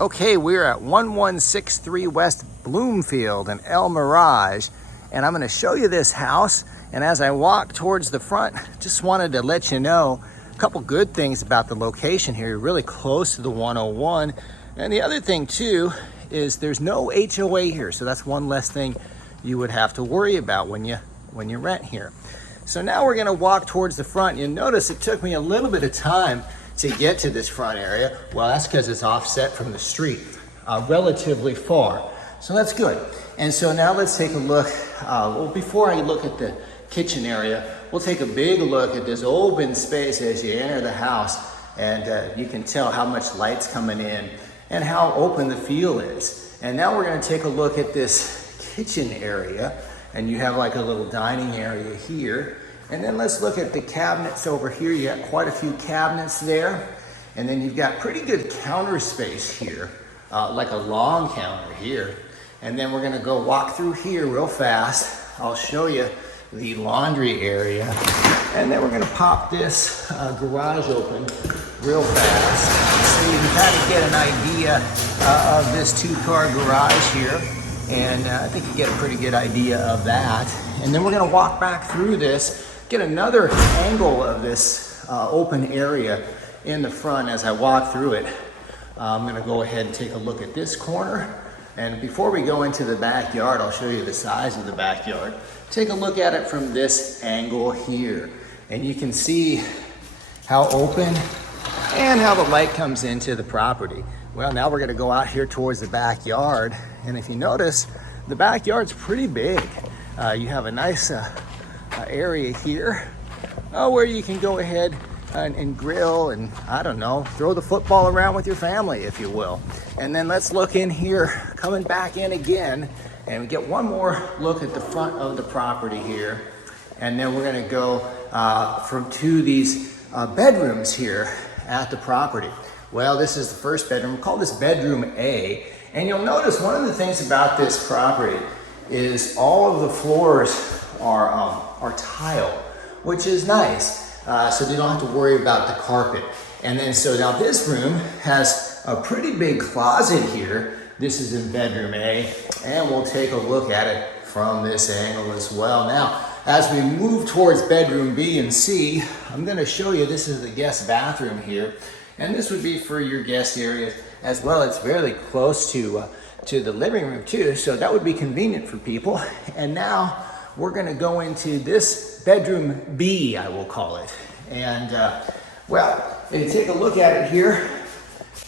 Okay, we're at 1163 West Bloomfield in El Mirage, and I'm going to show you this house. And as I walk towards the front, just wanted to let you know a couple good things about the location here. You're really close to the 101. And the other thing too is there's no HOA here, so that's one less thing you would have to worry about when you rent here. So now we're going to walk towards the front. You'll notice it took me a little bit of time to get to this front area. Well, that's because it's offset from the street relatively far. So that's good. And so now let's take a look. Well, before I look at the kitchen area, we'll take a big look at this open space as you enter the house. And you can tell how much light's coming in and how open the feel is. And now we're going to take a look at this kitchen area. And you have like a little dining area here. And then let's look at the cabinets over here. You got quite a few cabinets there. And then you've got pretty good counter space here, like a long counter here. And then we're gonna go walk through here real fast. I'll show you the laundry area. And then we're gonna pop this garage open real fast. So you can kind of get an idea of this two-car garage here. And I think you get a pretty good idea of that. And then we're gonna walk back through this, get another angle of this open area in the front as I walk through it. I'm gonna go ahead and take a look at this corner. And before we go into the backyard, I'll show you the size of the backyard. Take a look at it from this angle here. And you can see how open and how the light comes into the property. Well, now we're gonna go out here towards the backyard. And if you notice, the backyard's pretty big. You have a nice area here where you can go ahead and grill and, I don't know, throw the football around with your family, if you will. And then let's look in here, coming back in again, and we get one more look at the front of the property here. And then we're gonna go to these bedrooms here at the property. Well, this is the first bedroom. We call this bedroom A. And you'll notice one of the things about this property is all of the floors are tile, which is nice. So you don't have to worry about the carpet. And then so now this room has a pretty big closet here. This is in bedroom A, and we'll take a look at it from this angle as well. Now, as we move towards bedroom B and C, I'm gonna show you, this is the guest bathroom here. And this would be for your guest area as well. It's fairly close to the living room too, so that would be convenient for people. And now we're gonna go into this bedroom B, I will call it. And well, if you take a look at it here,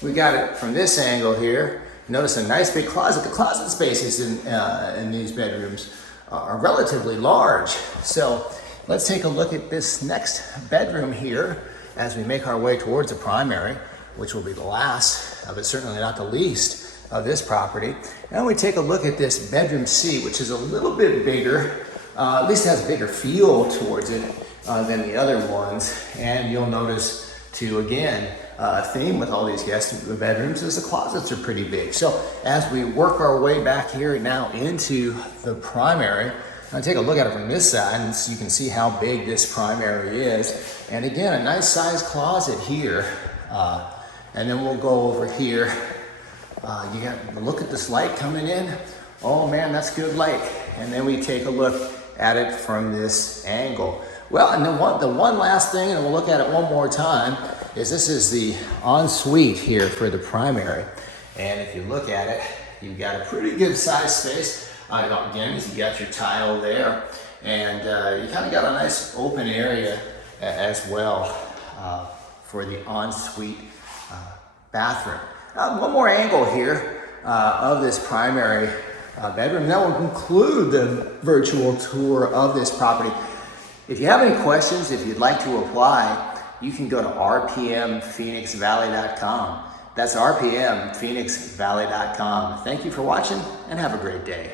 we got it from this angle here. Notice a nice big closet. The closet spaces in these bedrooms are relatively large. So let's take a look at this next bedroom here as we make our way towards the primary, which will be the last, but certainly not the least of this property. And we take a look at this bedroom C, which is a little bit bigger, at least has a bigger feel towards it than the other ones. And you'll notice too, again, a theme with all these guest bedrooms is the closets are pretty big. So as we work our way back here now into the primary, I'll take a look at it from this side and so you can see how big this primary is. And again, a nice sized closet here. And then we'll go over here. You got to look at this light coming in. Oh man, that's good light. And then we take a look at it from this angle. Well, and then the one last thing, and we'll look at it one more time, is this is the ensuite here for the primary. And if you look at it, you've got a pretty good size space. Again, you got your tile there, and you kind of got a nice open area as well for the ensuite bathroom. One more angle here of this primary bedroom. That will conclude the virtual tour of this property. If you have any questions, if you'd like to apply, you can go to rpmphoenixvalley.com. That's rpmphoenixvalley.com. Thank you for watching and have a great day.